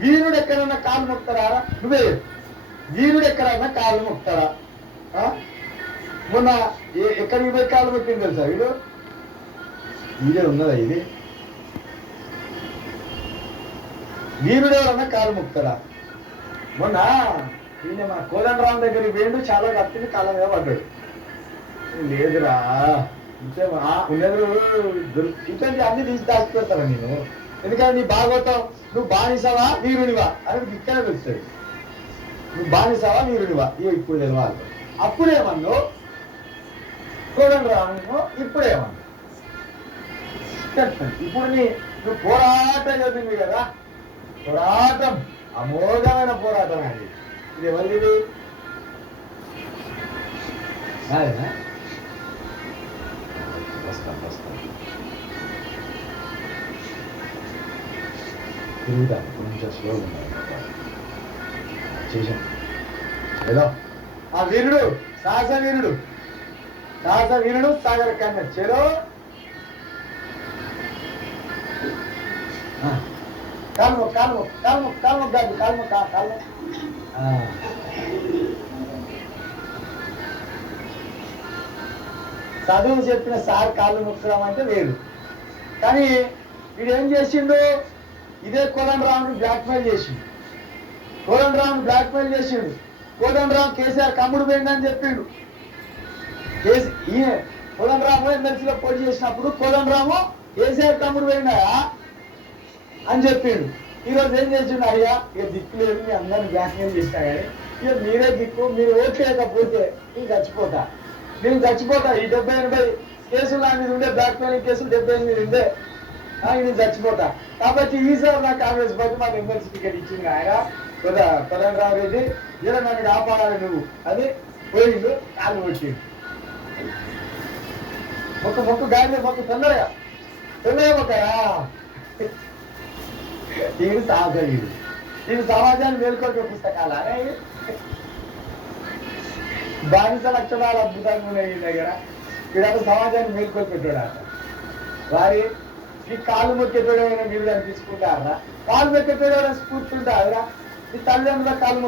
వీరుడు ఎక్కడన్నా కాలు మొక్తారా? నువ్వే వీరుడు ఎక్కడన్నా కాలు మొక్తారా? మొన్న ఎక్కడికి పోయి కాలు మొక్కింది తెలుసా వీడు? వీడే ఉన్నదా ఇది? వీరుడు ఎవరన్నా కాలు మొక్తారా? మొన్న ఈయన మా కోదండరాం దగ్గరికి వేయండు, చాలా కత్తిని కాళ్ళ మీద పడ్డాడు. లేదురా ఇటువంటి అన్ని తీసి దాచిపెడతారా నేను? ఎందుకంటే నీ భాగవతం నువ్వు బానిసవా వీరునివా అని ఇక్కడే తెలుస్తుంది. నువ్వు బానిసవా వీరునివా ఇవి ఇప్పుడు తెలవాలి. అప్పుడేమన్ను కోదండరాము, ఇప్పుడేమన్నా ఇప్పుడు నువ్వు పోరాటం చదివింది కదా, పోరాటం అమోఘమైన పోరాటం అది. ఇది ఎవరిది? తిరుగుతాను కొంచెం స్లోగా ఉన్నాను చేసాం ఏదో. ఆ వీరుడు సాహస వీరుడు సాగర్ కన్నా చెరో కాల్మ చదువు చెప్పిన సార్ కాళ్ళు మొక్కడం అంటే వేరు. కానీ వీడు ఏం చేసిండు? ఇదే కోదండరాముని బ్లాక్మెయిల్ చేసిండు. కోదండరాము కేసీఆర్ కమ్ముడు పోయిందని చెప్పిండు. కోదండరాము ఎమ్మెల్సీలో పోటీ చేసినప్పుడు కోదండరాము కేసీఆర్ తమ్ముడు పోయిందా అని చెప్పిండు. ఈరోజు ఏం చేసిండు? అయ్యా ఇక దిక్కు లేదు, మీ అందరిని బ్లాక్మెయిల్ చేసినా కానీ ఇక మీరే దిక్కు, మీరు ఓట్లు లేకపోతే నేను చచ్చిపోతా ఈ 70-80 కేసులు నా మీద ఉండే, బ్లాక్మెయిలింగ్ కేసులు 78 ఉండే, నేను చచ్చిపోతా. కాబట్టి ఈసారి నా కాంగ్రెస్ పార్టీ మాకు ఎమ్మెల్సీ టికెట్ ఇచ్చింది ఆయన కోదండరాం రెడ్డి, ఇలా నన్ను కాపాడాలి నువ్వు అది పోయిండు. కాళ్ళు వచ్చిండు మొక్కు గాలి మొక్కు తొందరగా మొక్కరా. ఇది సాహసీయుడు. ఇది సమాజాన్ని మేల్కొల్పే పుస్తకాలు అనే బానిస లక్షణాలు అద్భుతంగా ఉన్నాయి ఈ దగ్గర. వీడంతా సమాజాన్ని మేల్కొల్పెట్టాడు అట. వారి ఈ కాలు మొక్కేటోడైనా వీళ్ళు అని తీసుకుంటారా? కాలు మొక్కేటోడైనా స్ఫూర్తి ఉంటారా? ఈ తల్లిదండ్రుల కాలు